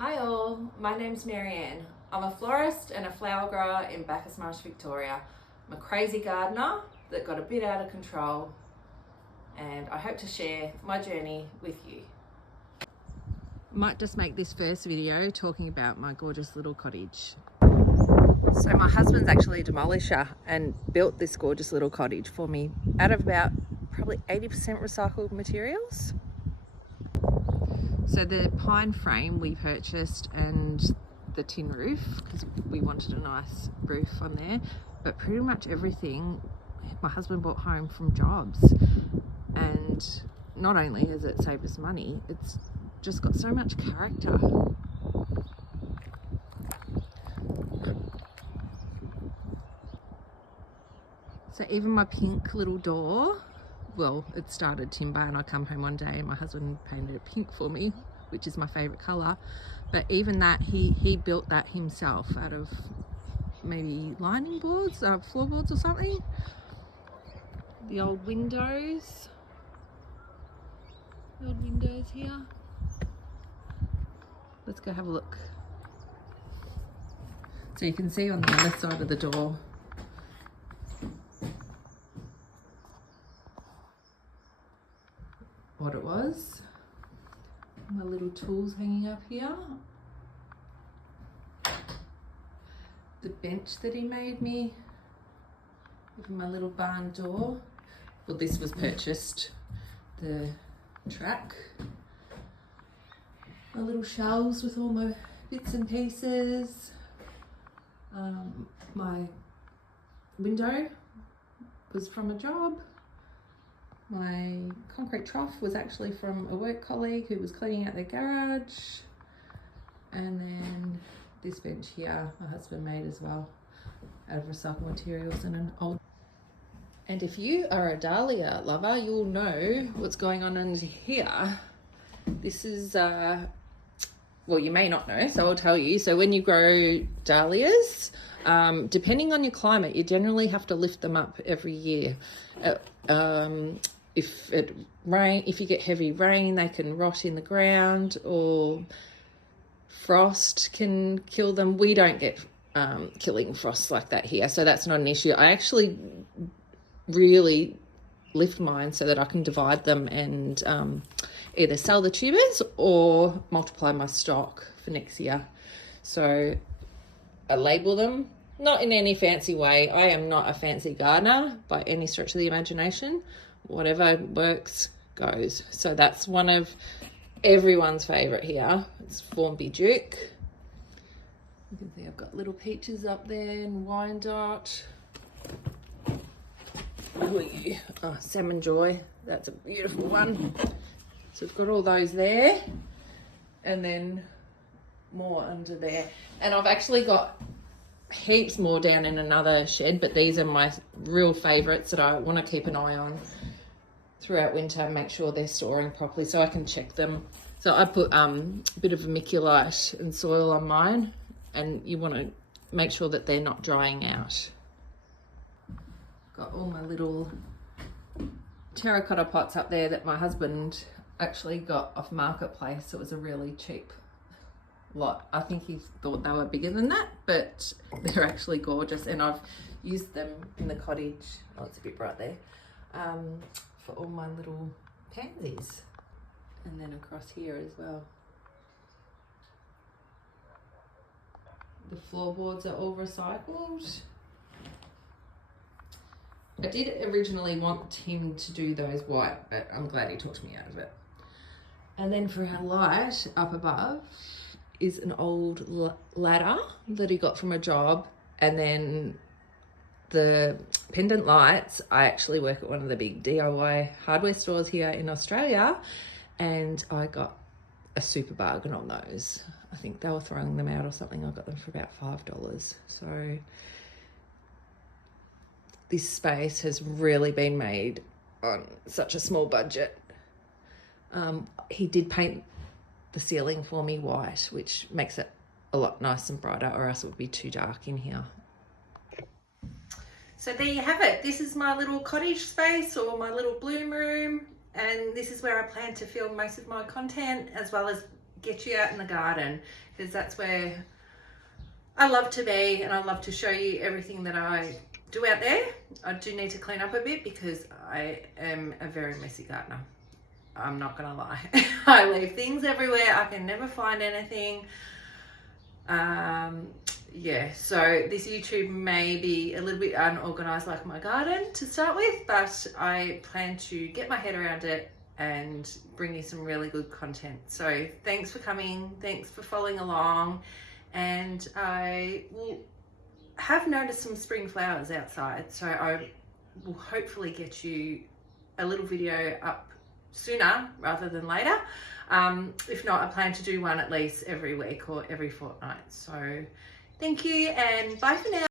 Hi all, my name's Marianne. I'm a florist and a flower grower in Bacchus Marsh Victoria. I'm a crazy gardener that got a bit out of control, and I hope to share my journey with you. Might just make this first video talking about my gorgeous little cottage. So my husband's actually a demolisher and built this gorgeous little cottage for me out of about probably 80% recycled materials. So the pine frame we purchased and the tin roof, because we wanted a nice roof on there, but pretty much everything my husband brought home from jobs. And not only has it saved us money, it's just got so much character. So even my pink little door, well, it started timber and I come home one day and my husband painted it pink for me, which is my favorite color. But even that, he built that himself out of maybe lining boards, floorboards or something. The old windows here. Let's go have a look. So you can see on the other side of the door, what it was. My little tools hanging up here. The bench that he made me. Even my little barn door. Well, this was purchased. The track. My little shelves with all my bits and pieces. My window was from a job. My concrete trough was actually from a work colleague who was cleaning out their garage. And then this bench here, my husband made as well, out of recycled materials and an old. And if you are a dahlia lover, you'll know what's going on in here. This is, well, you may not know, so I'll tell you. So when you grow dahlias, depending on your climate, you generally have to lift them up every year. If you get heavy rain, they can rot in the ground, or frost can kill them. We don't get killing frosts like that here, so that's not an issue. I actually really lift mine so that I can divide them and either sell the tubers or multiply my stock for next year. So I label them, not in any fancy way. I am not a fancy gardener by any stretch of the imagination. Whatever works goes. So that's one of everyone's favorite here. It's Formby Duke. You can see I've got little peaches up there and Wyandotte. Who are you? Oh, Salmon Joy. That's a beautiful one. So we've got all those there, and then more under there. And I've actually got heaps more down in another shed, but these are my real favorites that I want to keep an eye on throughout winter and make sure they're storing properly so I can check them. So I put a bit of vermiculite and soil on mine, and you want to make sure that they're not drying out. Got all my little terracotta pots up there that my husband actually got off Marketplace. It was a really cheap lot. I think he thought they were bigger than that, but they're actually gorgeous, and I've used them in the cottage. Oh, it's a bit bright there. For all my little pansies, and then across here as well. The floorboards are all recycled. I did originally want him to do those white, but I'm glad he talked me out of it. And then for our light up above is an old ladder that he got from a job, and then the pendant lights, I actually work at one of the big DIY hardware stores here in Australia, and I got a super bargain on those. I think they were throwing them out or something. I got them for about $5. So this space has really been made on such a small budget. He did paint the ceiling for me white, which makes it a lot nicer and brighter, or else it would be too dark in here. So there you have it. This is my little cottage space, or my little bloom room, and this is where I plan to film most of my content, as well as get you out in the garden, because that's where I love to be, and I love to show you everything that I do out there. I do need to clean up a bit because I am a very messy gardener. I'm not gonna lie. I leave things everywhere. I can never find anything. Yeah, so this YouTube may be a little bit unorganized like my garden to start with, but I plan to get my head around it and bring you some really good content. So thanks for coming, thanks for following along, and I will have noticed some spring flowers outside, so I will hopefully get you a little video up sooner rather than later. If not, I plan to do one at least every week or every fortnight. So thank you, and bye for now.